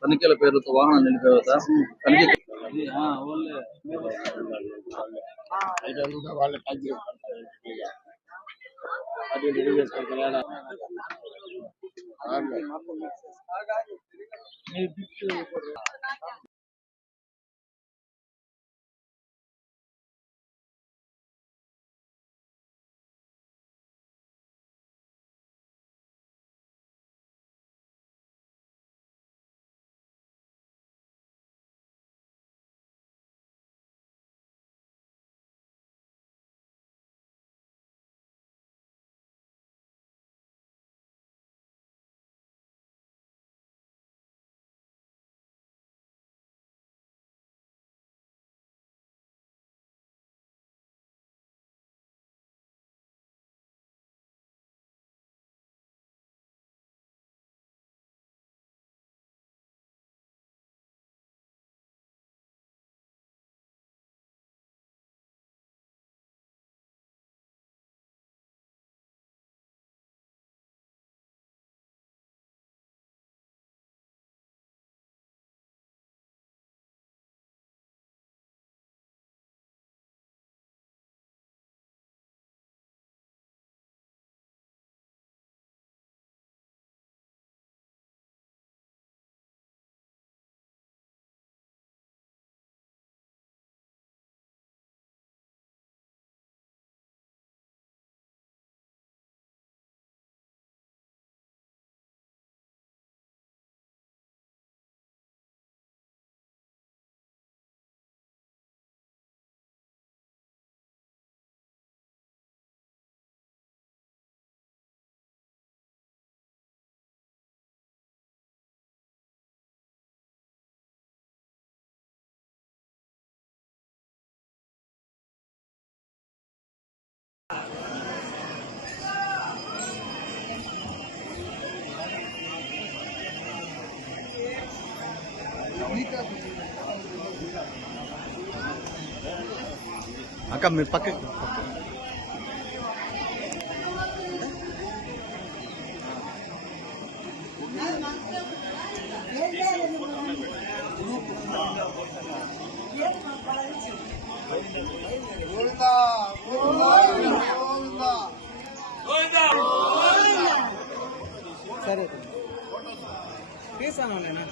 తనిఖీల పేరుతో వాహనం నిలిపేవతా తనిఖీ అక్క మీ పక్కకి సరే తీసాను నేను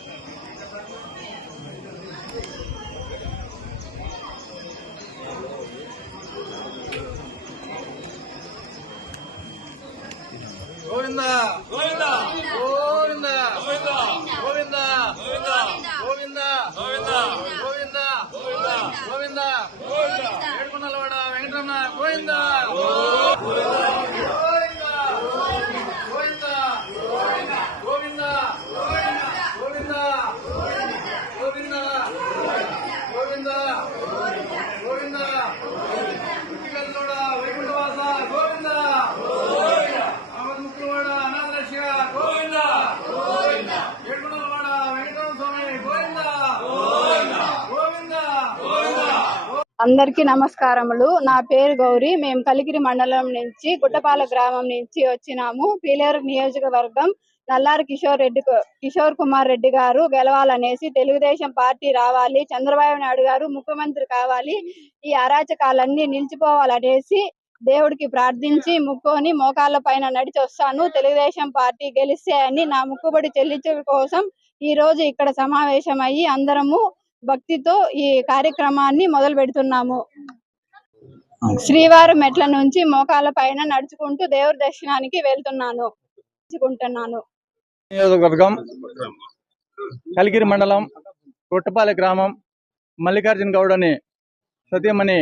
గోవింద గోవింద గోవింద గోవింద గోవింద గోవింద గోవింద గోవింద గోవింద ఏడుకొండలవాడ వెంకటరమణ గోవింద అందరికీ నమస్కారములు. నా పేరు గౌరీ. మేము కలిగిరి మండలం నుంచి గుట్టపాల గ్రామం నుంచి వచ్చినాము. పీలేరు నియోజకవర్గం నల్లారి కిషోర్ కుమార్ రెడ్డి గారు గెలవాలనేసి, తెలుగుదేశం పార్టీ రావాలి, చంద్రబాబు నాయుడు గారు ముఖ్యమంత్రి కావాలి, ఈ అరాచకాలన్నీ నిలిచిపోవాలనేసి దేవుడికి ప్రార్థించి ముక్కొని మోకాళ్ళ పైన నడిచి వస్తాను. తెలుగుదేశం పార్టీ గెలిస్తే అని నా ముక్కుబడి చెల్లించడం కోసం ఈ రోజు ఇక్కడ సమావేశమయ్యి అందరము భక్తితో ఈ కార్యక్రమాన్ని మొదలు పెడుతున్నాము. శ్రీవారి మెట్ల నుంచి మోకాళ్ళ పైన నడుచుకుంటూ దేవుడి దర్శనానికి వెళ్తున్నాను. నియోజకవర్గం కలిగిరి మండలం కొట్టపాలె గ్రామం మల్లికార్జున గౌడ్ అని సతీమణి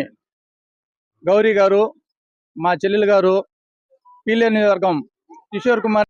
గౌరీ గారు, మా చెల్లెలు గారు, పీలేరు నియోజకవర్గం కిషోర్ కుమార్